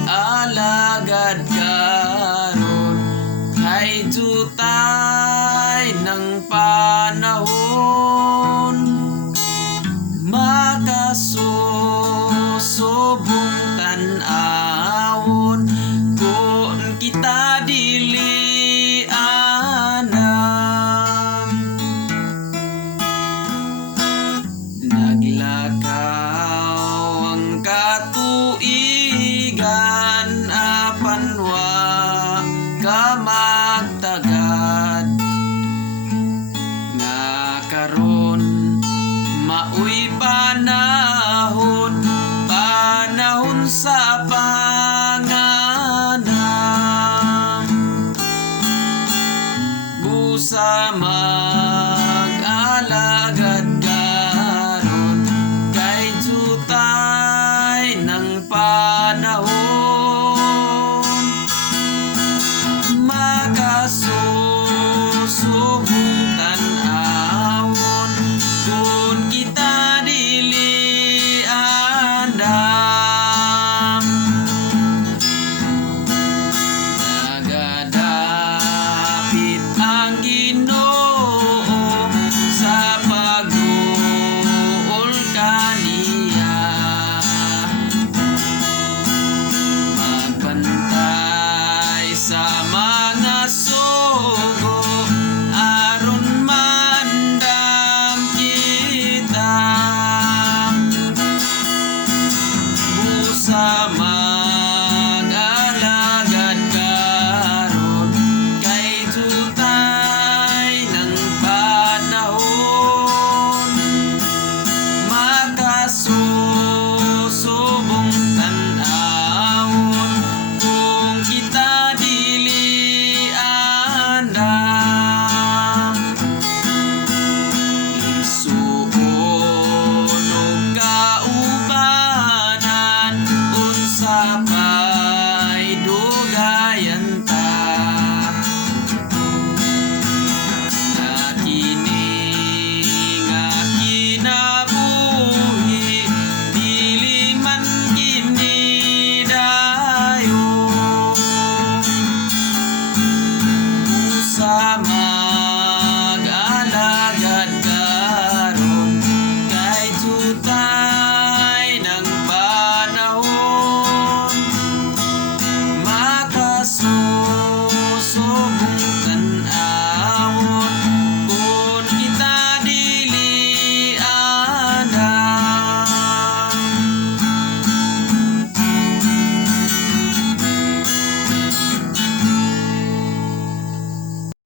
mag-alagad karon kay jutay ng panahon, makasusubong tan-awon kung kita dili anam. Naglakaw ang katuigan apan wa ka magtagad, nga karon maoy panahon, panahon sa panganam. Busa mag-alagad karon kay jutay ng panahon, makasusubong tan-awon kung kita dili andam. Nagadapit ang Ginoo sa pagduol kaniya, magbantay sa mga sugo aron mandam kita. Busa mag-alagad karon kay jutay ng panahon, makasusubong tan-awon kung kita dili andam. Isuon og kaubanan unsa